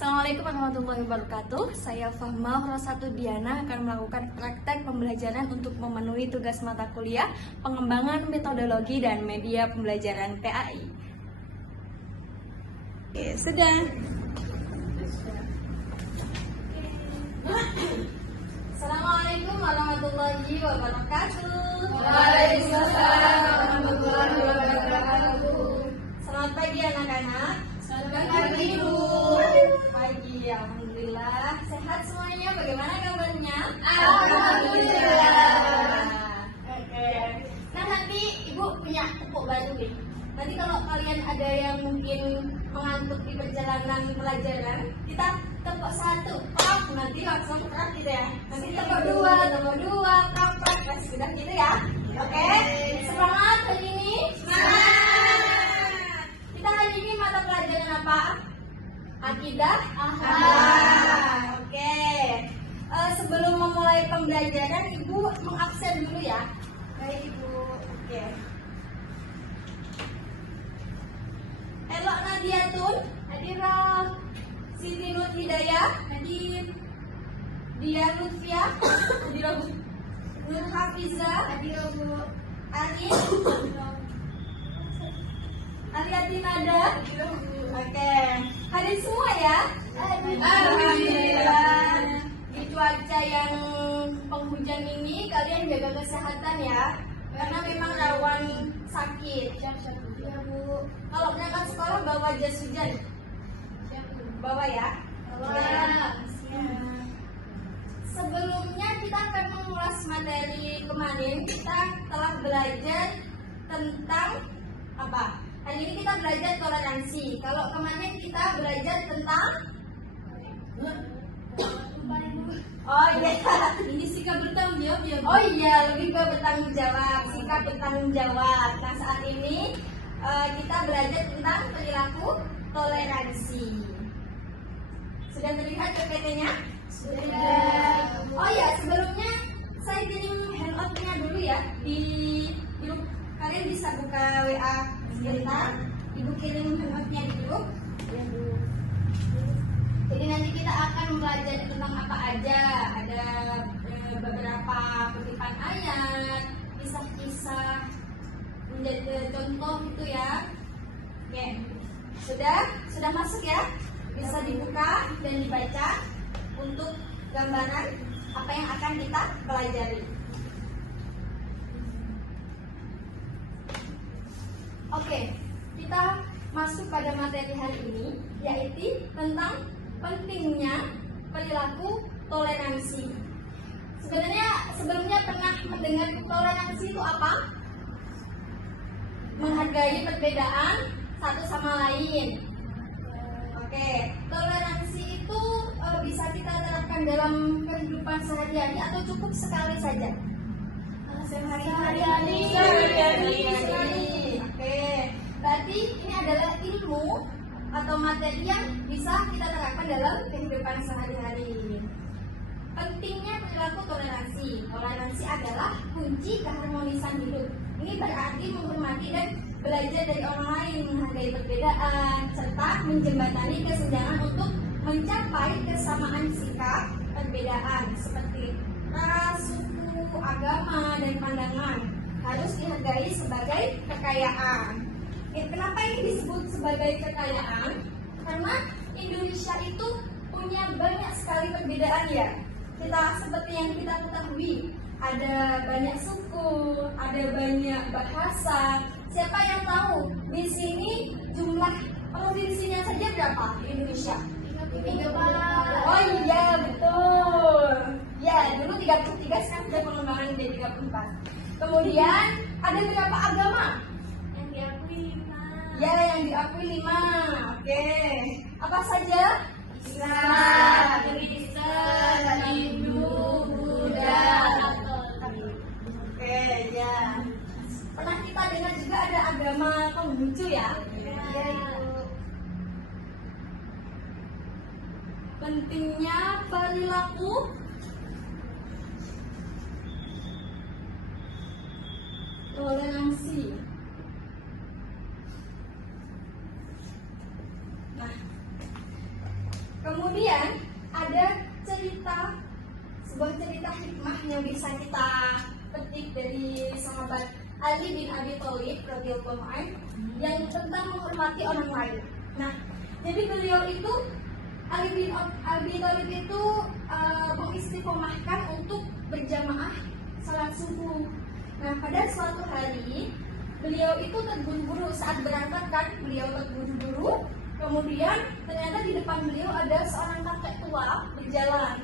Assalamualaikum warahmatullahi wabarakatuh. Saya Fahma Rosatu Diana akan melakukan praktek pembelajaran untuk memenuhi tugas mata kuliah pengembangan metodologi dan media pembelajaran PAI. Oke, sudah. Assalamualaikum warahmatullahi wabarakatuh. Waalaikumsalam warahmatullahi wabarakatuh. Selamat pagi anak-anak. Selamat pagi, Bu. Pagi, alhamdulillah. Sehat semuanya. Bagaimana kabarnya? Alhamdulillah. Oke. Nah, nanti Ibu punya pupuk baru nih. Nanti kalau kalian ada yang mungkin mengantuk di perjalanan pelajaran, kita tepuk satu, prak, nanti langsung prak gitu ya. Nanti tepuk dua, prak, sudah gitu ya. Oke. Semangat hari ini. Semangat. Kita hari ini mata pelajaran apa? Akidah. Oke. Sebelum memulai pembelajaran, Ibu mengabsen dulu ya. Baik, Ibu. Oke. Elok Nadiatun, hadirah. Siti Nur Hidayah, hadir. Dia Lutfia, hadirah Bu. Nur Hafiza, hadirah Bu. Arif, Aliati Nada, hadirah Bu. Oke, hadir semua ya. Alhamdulillah. Di cuaca yang penghujan ini kalian jaga kesehatan ya, karena memang rawan sakit. Ya Bu. Kalau berangkat sekolah bawa jas hujan. Bawa ya. Sebelumnya kita akan mengulas materi kemarin. Kita telah belajar tentang apa? Hari ini kita belajar toleransi. Kalau kemarin kita belajar tentang oh iya, Ini sikap bertanggung jawab ya, Bu. oh iya, lebih ke bertanggung jawab, sikap bertanggung jawab. Nah, saat ini kita belajar tentang perilaku toleransi. Sudah terlihat PPT-nya? Sudah. Oh ya, sebelumnya saya kirim handout-nya dulu ya di grup. Kalian bisa buka WA sebentar. Ibu kirim handout-nya di grup. Ya, Bu. Jadi nanti kita akan belajar tentang apa aja. Ada beberapa kutipan ayat, kisah-kisah, menjadi contoh gitu ya. Oke, sudah masuk ya? Bisa dibuka dan dibaca untuk gambaran apa yang akan kita pelajari. Oke, kita masuk pada materi hari ini, yaitu tentang pentingnya perilaku toleransi. Sebenarnya sebelumnya pernah mendengar toleransi itu apa? Menghargai perbedaan satu sama lain. Oke, toleransi itu bisa kita terapkan dalam kehidupan sehari-hari atau cukup sekali saja? Sehari-hari. Oke, berarti ini adalah ilmu atau materi yang bisa kita terapkan dalam kehidupan sehari-hari. Pentingnya perilaku toleransi. Toleransi adalah kunci keharmonisan hidup. Ini berarti menghormati dan belajar dari orang lain, menghargai perbedaan, serta menjembatani kesenjangan untuk mencapai kesamaan sikap perbedaan seperti ras, suku, agama, dan pandangan harus dihargai sebagai kekayaan. Kenapa ini disebut sebagai kekayaan? Karena Indonesia itu punya banyak sekali perbedaan ya. Kita seperti yang kita ketahui, ada banyak suku, ada banyak bahasa. Siapa yang tahu di sini jumlah provinsinya saja berapa di Indonesia? 34. Oh iya, betul. Ya, dulu 33, sekarang sudah pengembangan menjadi 34. Kemudian ada berapa agama? Yang diakui 5. Ya, yang diakui 5. Oke. Apa saja? Islam, Kristen, Hindu, Buddha. Oke, ya. Pernah kita dengar juga ada agama Konghucu ya? Ya. Pentingnya perilaku toleransi. Nah, Kemudian ada sebuah cerita hikmah yang bisa kita petik dari sahabat Ali bin Abi Thalib radhiyallahu anhu yang tentang menghormati orang lain. Nah, jadi beliau itu Ali bin Abi Thalib itu mengistiqomahkan untuk berjamaah salat subuh. Nah, pada suatu hari beliau itu terburu-buru saat berangkat kan, beliau terburu-buru. Kemudian ternyata di depan beliau ada seorang kakek tua berjalan.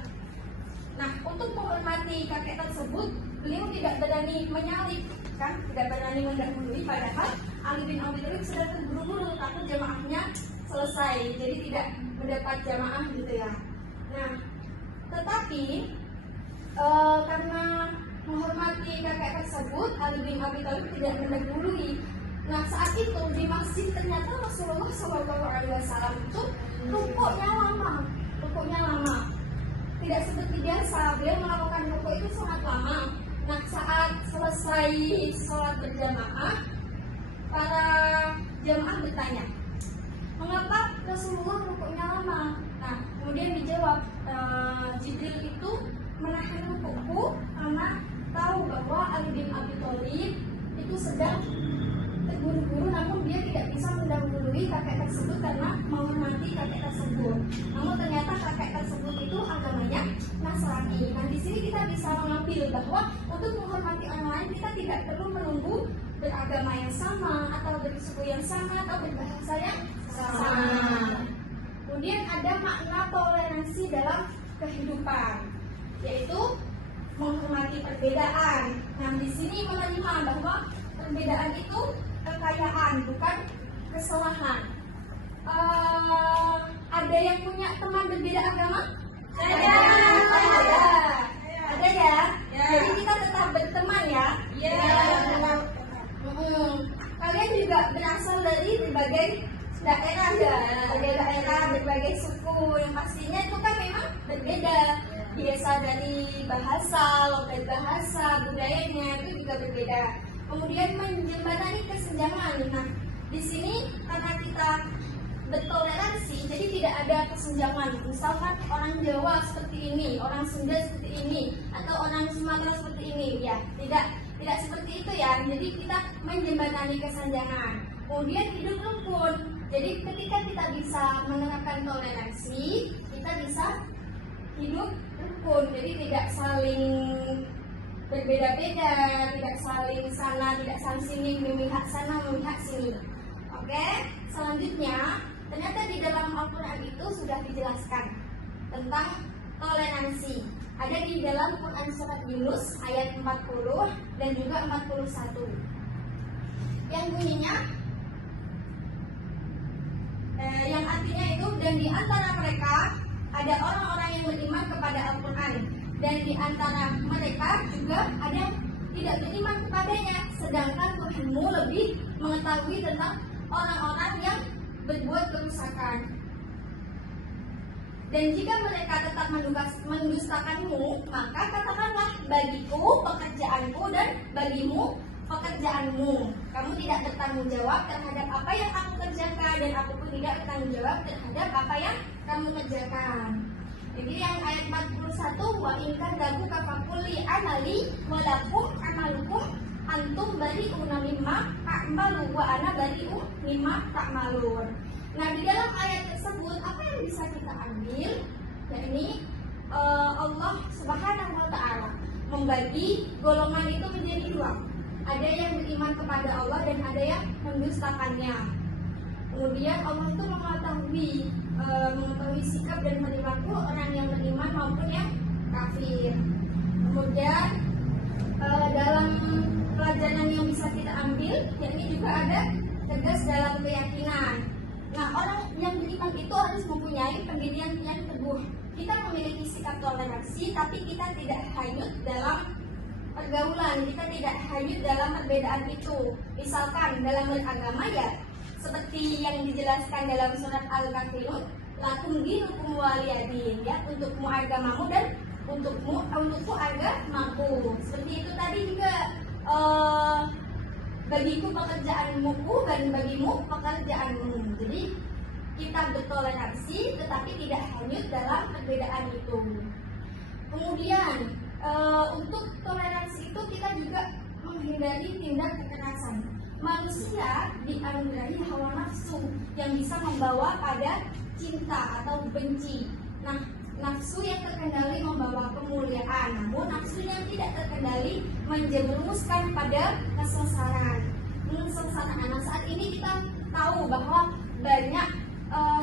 Nah, untuk menghormati kakek tersebut, beliau tidak berani menyalip, kan? Tidak berani mendahului. Padahal Ali bin Abi Thalib sudah terburu-buru takut jamaahnya selesai, jadi tidak mendapat jamaah gitu ya. Nah, tetapi karena menghormati kakek tersebut, Ali bin Abi Thalib tidak mendahului. Nah, saat itu di masjid ternyata Rasulullah SAW itu rukuknya lama. Tidak seperti biasa, beliau melakukan rukuk itu sangat lama. Nah, saat selesai sholat berjamaah, para jamaah bertanya, mengapa Rasulullah rukuknya lama? Nah, kemudian dijawab, Jibril itu menahan rukukku karena tahu bahwa Ali bin Abi Thalib itu sedang terburu-buru, namun dia tidak bisa mendahului kakek tersebut karena menghormati kakek tersebut. Namun ternyata kakek tersebut itu agamanya Nasrani. Nah, di sini kita bisa mengambil bahwa untuk menghormati orang lain kita tidak perlu menunggu beragama yang sama atau bersuku yang sama atau berbahasa yang sama. Kemudian ada makna toleransi dalam kehidupan, yaitu menghormati perbedaan. Nah, di sini menerima bahwa perbedaan itu kekayaan, bukan kesalahan. Ada yang punya teman berbeda agama? Ada ya? Jadi kita tetap berteman ya. Kalian juga berasal dari berbagai daerah ya, berbagai suku yang pastinya itu kan memang berbeda. Biasa dari bahasa, logat bahasa, budayanya itu juga berbeda. Kemudian menjembatani kesenjangan. Nah, di sini karena kita bertoleransi, jadi tidak ada kesenjangan. Misalkan orang Jawa seperti ini, orang Sunda seperti ini, atau orang Sumatera seperti ini, ya tidak seperti itu ya. Jadi kita menjembatani kesenjangan. Kemudian hidup rukun. Jadi ketika kita bisa menerapkan toleransi, kita bisa hidup rukun. Jadi tidak saling berbeda-beda, tidak saling sana, tidak saling sini, memihak sana, memihak sini. Oke, selanjutnya ternyata di dalam Al-Quran itu sudah dijelaskan tentang toleransi. Ada di dalam Quran surat Yunus ayat 40 dan juga 41 yang bunyinya yang artinya itu, dan di antara mereka ada orang-orang yang beriman kepada Al-Quran, dan di antara mereka juga ada yang tidak beriman kepadanya, sedangkan Tuhanmu lebih mengetahui tentang orang-orang yang berbuat kerusakan. Dan jika mereka tetap mendustakanmu, maka katakanlah, bagiku pekerjaanku dan bagimu pekerjaanmu. Kamu tidak bertanggung jawab terhadap apa yang aku kerjakan, dan aku pun tidak bertanggung jawab terhadap apa yang kamu kerjakan. Jadi yang ayat 41, wa in kadzabu kafaquli amali wa lakum amalukum antum bari'una mimma a'malu wa ana bari'u mimma ta'malun. Nah, di dalam ayat tersebut apa yang bisa kita ambil? Yakni Allah Subhanahu wa taala membagi golongan itu menjadi dua. Ada yang beriman kepada Allah dan ada yang mendustakannya. Kemudian Allah itu mengetahui sikap dan perilaku orang yang beriman maupun yang kafir. Kemudian dalam pelajaran yang bisa kita ambil, yakni juga ada tegas dalam keyakinan. Nah, orang yang beriman itu harus mempunyai pendirian yang teguh. Kita memiliki sikap toleransi, tapi kita tidak hanyut dalam pergaulan, kita tidak hanyut dalam perbedaan itu. Misalkan dalam beragama ya, seperti yang dijelaskan dalam surat Al-Kafirun, lakum dinukum waliyadin, ya, untukmu agamamu dan untukku agamaku. Seperti itu tadi juga, bagiku pekerjaanmu dan bagimu pekerjaanmu. Jadi kita bertoleransi tetapi tidak hanyut dalam perbedaan itu. Kemudian untuk toleransi itu kita juga menghindari tindak kekerasan. Manusia dianugerahi hawa nafsu yang bisa membawa pada cinta atau benci. Nah, nafsu yang terkendali membawa kemuliaan, namun nafsu yang tidak terkendali menjerumuskan pada kesengsaraan. Nah, saat ini kita tahu bahwa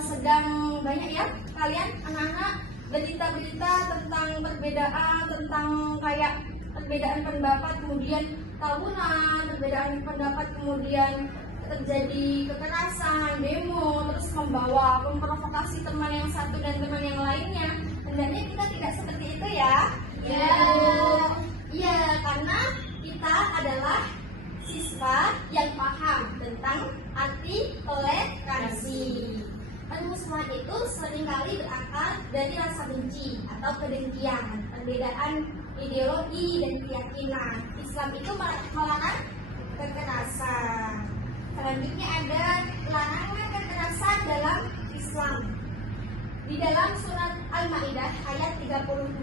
sedang banyak ya kalian anak-anak berita-berita tentang perbedaan, tentang kayak perbedaan pendapat, kemudian tawuran, perbedaan pendapat, kemudian terjadi kekerasan, demo, terus memprovokasi teman yang satu dan teman yang lainnya. Hendaknya kita tidak seperti itu ya. Iya, karena kita adalah siswa yang paham tentang arti toleransi. Permusuhan itu seringkali berakar dari rasa benci atau kedengkian, perbedaan ideologi dan keyakinan. Islam itu melarang kekerasan. Selanjutnya ada larangan kekerasan dalam Islam. Di dalam surat Al-Maidah ayat 32.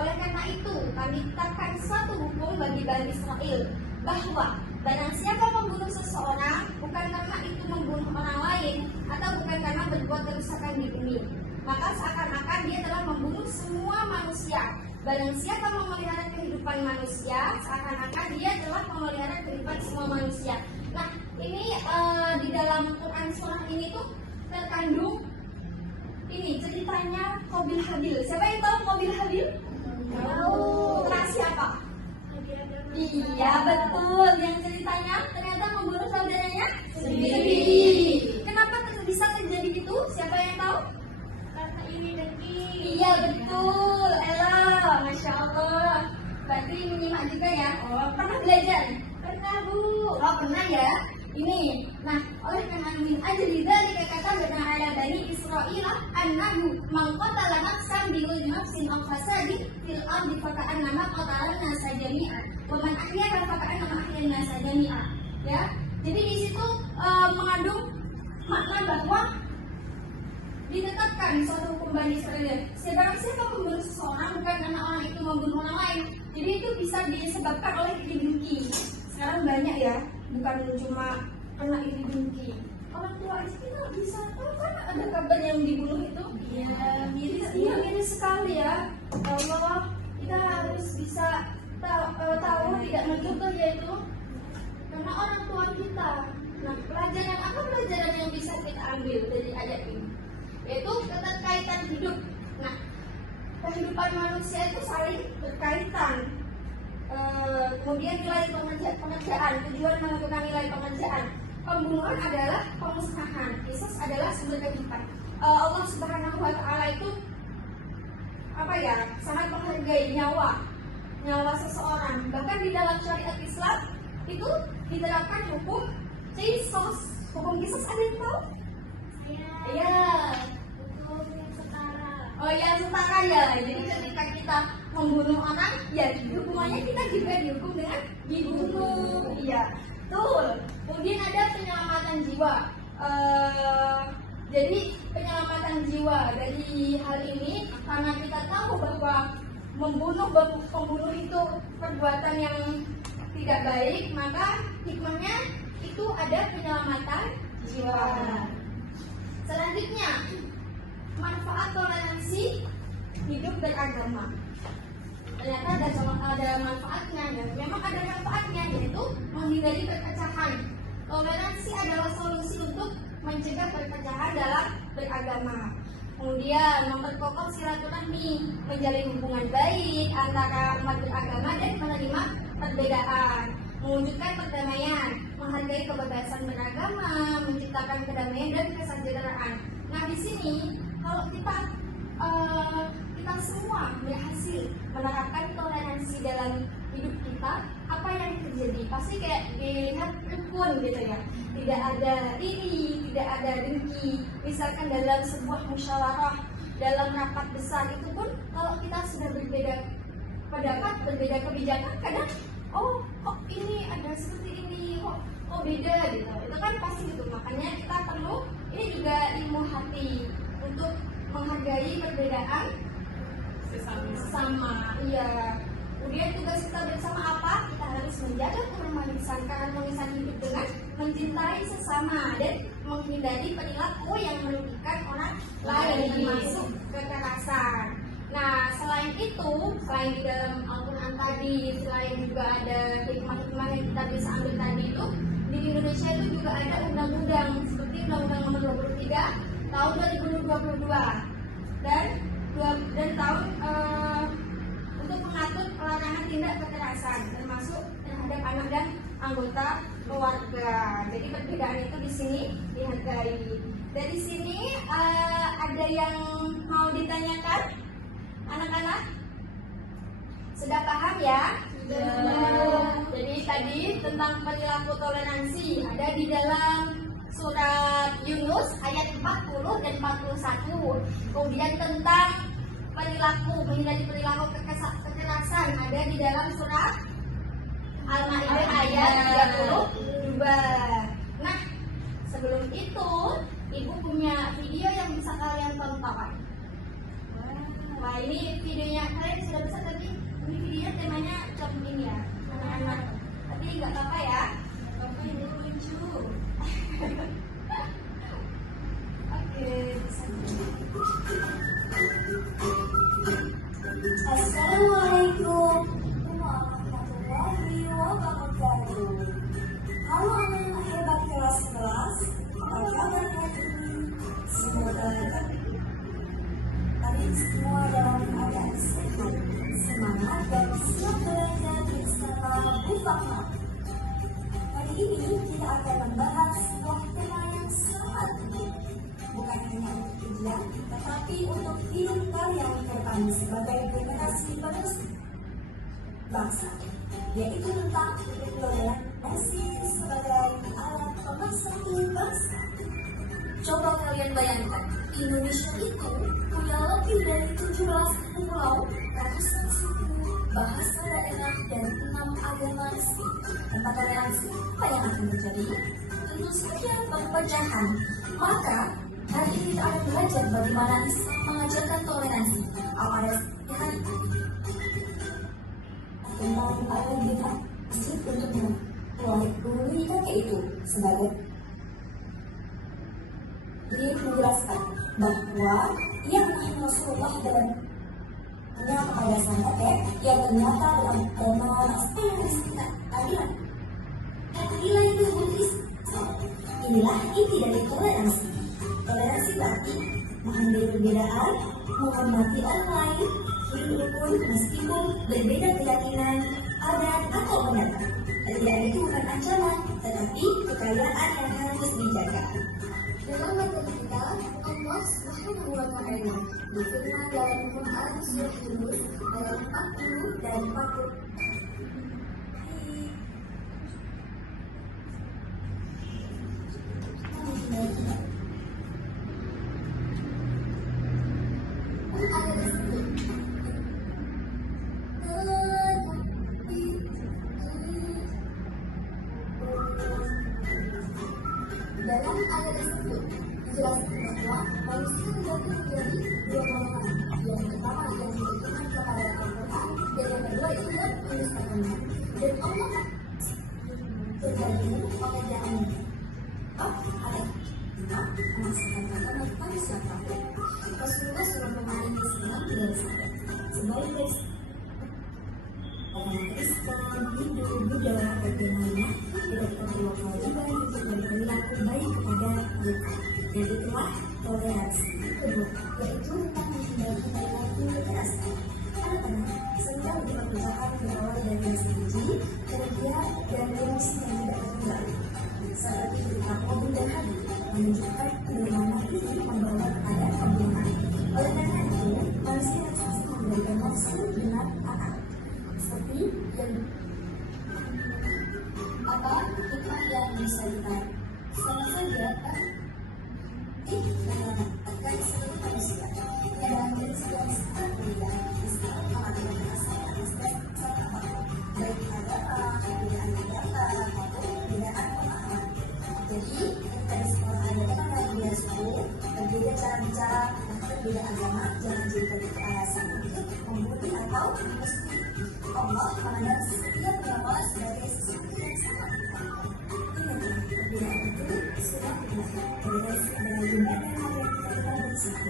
Oleh karena itu, kami tetapkan suatu hukum bagi Bani Israel bahwa barang siapa membunuh seseorang bukan karena itu membunuh orang lain atau bukan karena berbuat kerusakan di bumi, maka seakan-akan dia telah membunuh semua manusia. Barang siapa memelihara kehidupan manusia, seakan-akan dia telah memelihara kehidupan semua manusia. Nah, ini di dalam Quran surah ini tuh terkandung ini ceritanya Qabil Habil. Siapa yang tahu Qabil Habil? Tahu. Terang siapa? Iya, betul. Yang ceritanya ternyata membunuh saudaranya sendiri. Kenapa bisa terjadi itu? Siapa yang tahu? Karena ini dengki. Iya, betul. Ella, Masya Allah. Berarti menyimak juga ya. Oh, pernah belajar? Pernah, Bu. Oh, pernah ya. Ini. Nah, oleh karena min ajli dzalika katabna ala bani Israil annahu man qatala nafsan bighairi nafsin aw fasadin fil ardi faka'annama qatala an-nasa jami'an wa man ahyaha faka'annama ahya an-nasa jami'an. Ya. Jadi di situ mengandung makna bahwa ditetapkan suatu hukum Bani Israil. Siapa membunuh seseorang bukan karena orang itu membunuh orang lain. Jadi itu bisa disebabkan oleh iri dengki. Sekarang banyak ya, bukan cuma karena iri dengki. Orang tua kita bisa tahu kan ada kabar yang dibunuh itu? Iya, miris sekali ya. Allah, kita harus bisa tahu tidak mencontoh yaitu karena orang tua kita. Nah, pelajaran yang bisa kita ambil dari ayat ini? Yaitu keterkaitan hidup. Nah, kehidupan manusia itu saling berkaitan. Kemudian nilai pengerjaan, tujuan menentukan nilai pengerjaan. Pembunuhan adalah pemusnahan, qisas adalah sumber kehidupan. Allah Subhanahu wa Ta'ala itu sangat menghargai nyawa seseorang. Bahkan di dalam syariat Islam itu diterapkan hukum qisas. Hukum qisas ada yang tahu? Iya. Hukum yang setara. Oh, yang setara ya. Jadi ketika kita membunuh orang, ya hukumannya kita juga dihukum dengan dibunuh. Iya, betul. Kemudian ada penyelamatan jiwa. Jadi penyelamatan jiwa dari hal ini karena kita tahu bahwa pembunuh itu perbuatan yang tidak baik, maka hikmahnya itu ada penyelamatan jiwa. Selanjutnya, manfaat toleransi hidup beragama. Ternyata ada manfaatnya, ya. Memang ada manfaatnya, yaitu menghindari perpecahan. Toleransi adalah solusi untuk mencegah perpecahan dalam beragama. Kemudian memperkokoh silaturahmi, menjalin hubungan baik antara umat beragama dan menerima perbedaan, mewujudkan perdamaian, menghargai kebebasan beragama, menciptakan kedamaian dan kesejahteraan. Nah, di sini kalau kita semua berhasil menerapkan toleransi dalam hidup kita, apa yang terjadi? Pasti kayak dilihat rukun gitu ya. Tidak ada iri, tidak ada dengki. Misalkan dalam sebuah musyawarah, dalam rapat besar itu pun kalau kita sudah berbeda pendapat, berbeda kebijakan, kadang kok ini ada seperti ini, kok beda gitu. Itu kan pasti gitu. Makanya kita perlu Ini juga ilmu hati untuk menghargai perbedaan sesama. Iya. Kemudian tugas kita bersama apa? Kita harus menjaga keharmonisan hidup dengan mencintai sesama dan menghindari perilaku yang merugikan orang lain, termasuk kekerasan. Nah, selain itu, selain di dalam Al-Quran tadi, selain juga ada hikmah-hikmah yang kita bisa ambil tadi itu, di Indonesia itu juga ada undang-undang seperti Undang-Undang Nomor 23 tahun 2022 dan tahun untuk mengatur pelarangan tindak kekerasan termasuk terhadap anak dan anggota keluarga. Jadi perbedaan itu di sini dihargai. Dari sini ada yang mau ditanyakan, anak-anak? Sudah paham ya? Jadi tadi tentang perilaku toleransi ada di dalam surat Yunus ayat 40 dan 41. Kemudian tentang menghindari perilaku kekerasan ada di dalam surat Al-Maidah ayat 32. Nah, sebelum itu Ibu punya video yang bisa kalian tonton. Wah, ini videonya kalian sudah bisa tadi. Ini videonya temanya ini ya, anak-anak. Tapi nggak apa-apa ya. Tapi ini lucu. Oke, bisa. Assalamualaikum warahmatullahi wabarakatuh. Halo anak-anak hebat kelas 11, apa kabar hari ini? Semoga kalian semua dalam keadaan sehat, semangat dan siap belajar bersama Bu Fatma. Hari ini kita akan membahas sebuah tema yang sangat penting, bukan hanya untuk ujian, tetapi untuk hidup kalian ke depan sebagai generasi penerus bangsa, yaitu tentang toleransi sebagai alat pemersatu bangsa. Coba kalian bayangkan, Indonesia itu punya lebih dari 17 pulau, ratusan suku, bahasa daerah, dan 6 agama resmi. Tanpa toleransi, apa yang akan terjadi? Tentu saja perpecahan. Maka, hari ini kita akan belajar bagaimana Islam mengajarkan toleransi. Al-Adab tentang Al-Bid'ah masjid untuk memulai kakek itu sebagai dia menjelaskan bahwa ia menahan Rasulullah dalam kepada sang kakek yang ternyata dalam apa yang disebutkan adilan. Inilah itu Buddhis. Inilah inti dari toleransi. Toleransi berarti menghargai perbedaan, menghormati orang lain, hidup rukun meskipun berbeda keyakinan, adat atau pendapat. Perbedaan itu bukan ancaman, tetapi kekayaan yang harus dijaga. Dalam materi kita, Allah Subhanahu wa Ta'ala berfirman dalam Quran surah Yunus ayat 40 dan 40. Dalam ayat tersebut dijelaskan bahwa manusia dibagi menjadi dua golongan. Yang pertama yang beriman kepada Al-Quran dan yang kedua itu yang mendustakannya. Dan Allah berbagi pekerjaannya. Ada anak sekalian pada siapa? Rasulullah SAW tidak bersabda sebagai orang Kristen, Hindu, Buddha, bagaimana tidak perlu kewajiban untuk berperilaku baik kepada mereka. Dan itulah toleransi kedua, yaitu tentang menghindari perilaku kekerasan. Anak-anak selalu diperlukan berawal dari rasa benci, kerja, dan emosi yang tidak terkendali. Saat itu aku Bunda Habi menunjukkan bagaimana ini membawa kepada pembunuhan. Oleh karena itu, manusia terpaksa memberikan nafsu dengan akal. Seperti yang apa hikmah yang bisa kita sama saja akan seluruh manusia dalam prinsip yang sangat mulia. Islam mengatakan perasaan sama baik agama, perbedaan agama maupun perbedaan pemahaman. Jadi kita di sekolah ada Nabi berbeda agama jangan jadikan alasan untuk membuli atau memusuhi. Allah memandang setiap nyawa sebagai sesuatu yang sama. Ingatlah, perbedaan itu sudah tidak terlepas adalah ibadah yang kita telah bersama.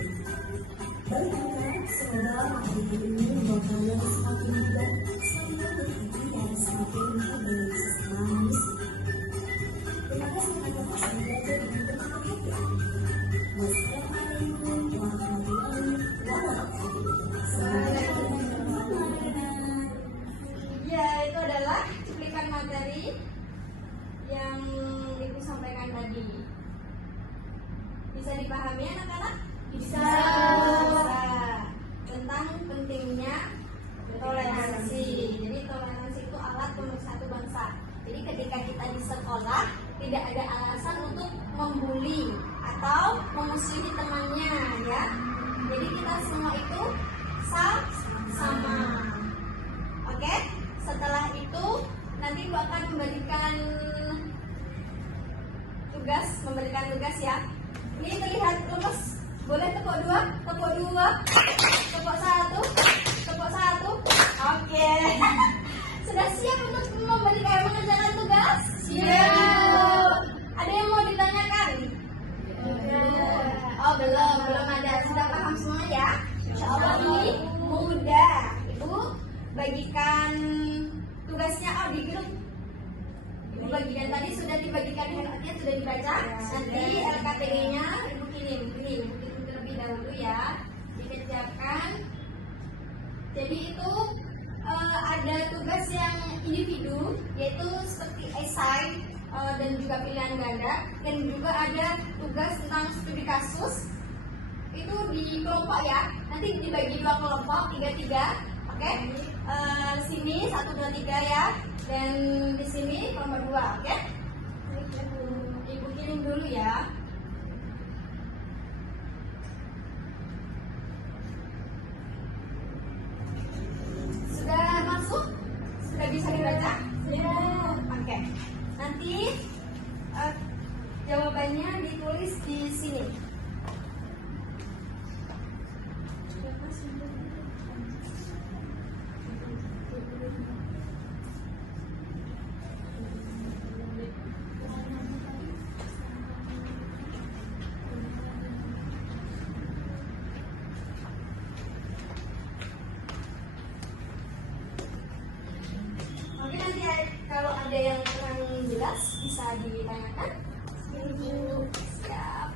Baik teman-teman, semoga materi ini membuat kalian semakin mudah, semakin berhati dan semakin menghargai sesama manusia. Terima kasih teman-teman sudah belajar dengan penuh perhatian. Wassalamualaikum warahmatullahi wabarakatuh. Selamat mendengarkan. Ya, itu adalah cuplikan materi yang Ibu sampaikan tadi. Bisa dipahami anak-anak? Bisa. Tentang pentingnya toleransi. Jadi toleransi itu alat pemersatu bangsa. Jadi ketika kita di sekolah tidak ada alasan untuk membuli atau memusuhi temannya, ya. Jadi kita semua itu sama. Oke? Setelah itu nanti Ibu akan memberikan tugas ya. Ini terlihat lemes. Boleh tepuk dua, tepuk satu. Oke. Sudah siap untuk mengerjakan tugas? Siap. Ada yang mau ditanyakan? Oh, belum ada. Sudah paham semua ya? Insya Allah ini mudah. Ibu bagikan tugasnya di grup. Ibu bagikan tadi sudah dibagikan, handoutnya sudah dibaca. Nanti LKTD-nya Ibu kirim terlebih dahulu ya, dikerjakan. Jadi itu ada tugas yang individu, yaitu seperti esai dan juga pilihan ganda, dan juga ada tugas tentang studi kasus. Itu di kelompok ya, nanti dibagi 2 kelompok, 3-3. Oke, sini 1, 2, 3 ya, dan di sini kelompok 2. Oke, Ibu kirim dulu ya. Sudah masuk? Sudah bisa dibaca? Ya. Oke, nanti jawabannya ditulis di sini. Kalau ada yang kurang jelas bisa ditanyakan. Siap.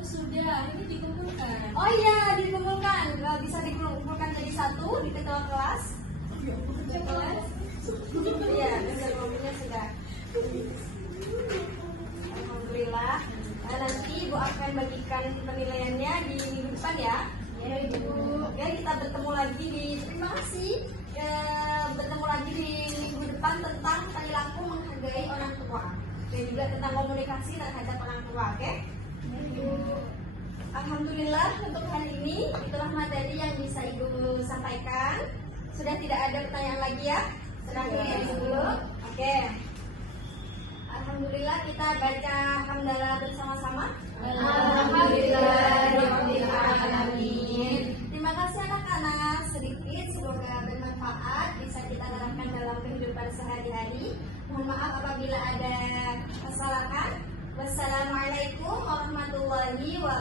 Sudah, ini dikumpulkan. Oh iya, dikumpulkan. Bisa dikumpulkan jadi satu di ketua kelas. Ketua kelas. Iya, kompunya sudah. Alhamdulillah. Nah, nanti Ibu akan bagikan penilaiannya di minggu depan ya. Ya Ibu. Oke, kita bertemu lagi terima kasih. Bertemu lagi di minggu depan tentang perilaku menghargai orang tua dan juga tentang komunikasi terhadap orang tua. Oke? Alhamdulillah untuk hari ini itulah materi yang bisa Ibu sampaikan. Sudah tidak ada pertanyaan lagi ya? Terakhir dulu. Oke. Alhamdulillah kita baca hamdalah bersama-sama. Alhamdulillahirobbilalamin. Terima kasih anak-anak, sedikit semoga bermanfaat bisa kita terapkan dalam kehidupan sehari-hari. Mohon maaf apabila ada kesalahan. Wassalamualaikum warahmatullahi wabarakatuh.